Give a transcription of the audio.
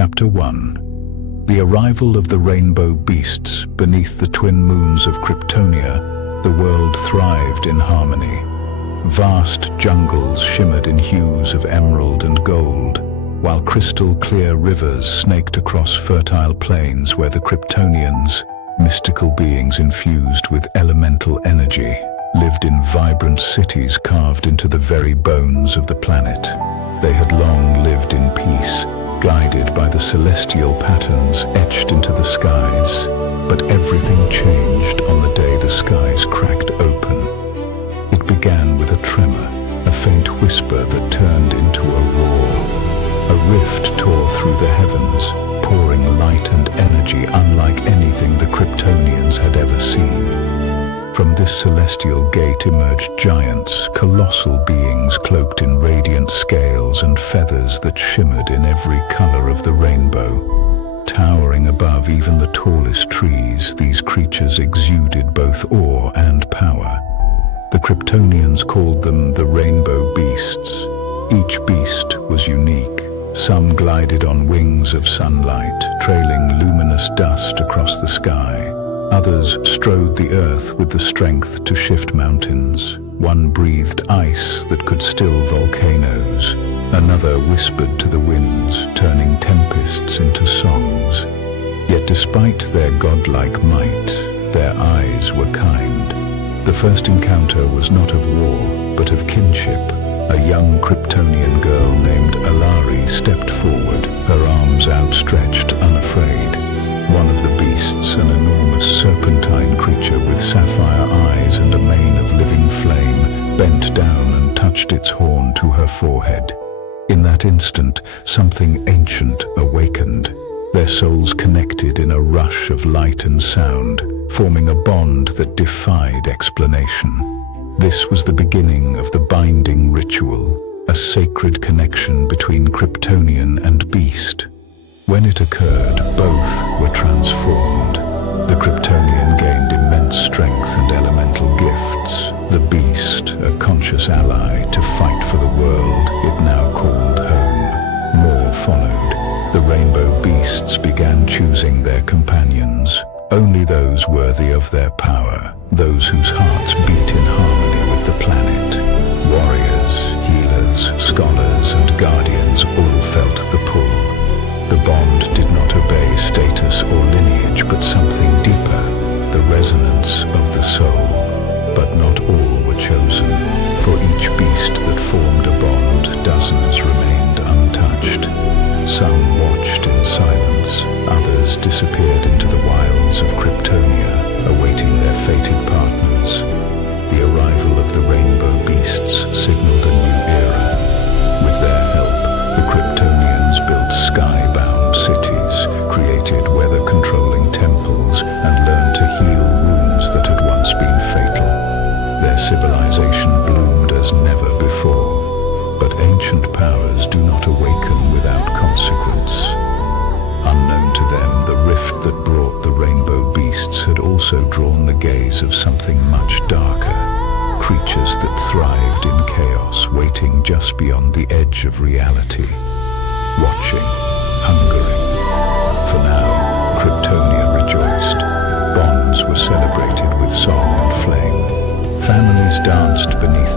Chapter 1. The arrival of the rainbow beasts beneath the twin moons of Cryptonia. The world thrived in harmony. Vast jungles shimmered in hues of emerald and gold, while crystal-clear rivers snaked across fertile plains where the Cryptonians, mystical beings infused with elemental energy, lived in vibrant cities carved into the very bones of the planet. They had long lived in peace, guided by the celestial patterns etched into the skies. But everything changed on the day the skies cracked open. It began with a tremor, a faint whisper that turned into a roar. A rift tore through the heavens, pouring light and energy unlike anything the Cryptonians had ever seen. From this celestial gate emerged giants, colossal beings cloaked in radiant scales and feathers that shimmered in every color of the rainbow. Towering above even the tallest trees, these creatures exuded both awe and power. The Cryptonians called them the rainbow beasts. Each beast was unique. Some glided on wings of sunlight, trailing luminous dust across the sky. Others strode the earth with the strength to shift mountains. One breathed ice that could still volcanoes. Another whispered to the winds, turning tempests into songs. Yet despite their godlike might, their eyes were kind. The first encounter was not of war, but of kinship. A young Cryptonian girl named Alari stepped forward, her arms outstretched, unafraid. One of the beasts, an enormous serpentine creature with sapphire eyes and a mane of living flame, bent down and touched its horn to her forehead. In that instant, something ancient awakened. Their souls connected in a rush of light and sound, forming a bond that defied explanation. This was the beginning of the binding ritual, a sacred connection between Cryptonian and beast. When it occurred, both were transformed. The Cryptonian gained immense strength and elemental gifts. The beast, a conscious ally to fight for the world it now called home. More followed. The rainbow beasts began choosing their companions. Only those worthy of their power, those whose hearts beat in harmony with the planet. Warriors, healers, scholars, and guardians all felt the pull. The bond did not obey status or lineage, but something deeper, the resonance of the soul. But not all were chosen. For each beast that formed a bond, dozens remained untouched. Some watched in silence, others disappeared into the wilds of Cryptonia, awaiting their fated partners. The arrival of the rainbow beasts signaled a new era. With their help, the Cryptonians built sky-bound cities, created weather-controlling temples, and learned to heal wounds that had once been fatal. Their civilization bloomed as never before. But ancient powers do not awaken without consequence. Unknown to them, the rift that brought the rainbow beasts had also drawn the gaze of something much darker. Creatures that thrived in chaos, waiting just beyond the edge of reality. Watching, hungering. For now, Cryptonia rejoiced. Bonds were celebrated with song and flame. Families danced beneath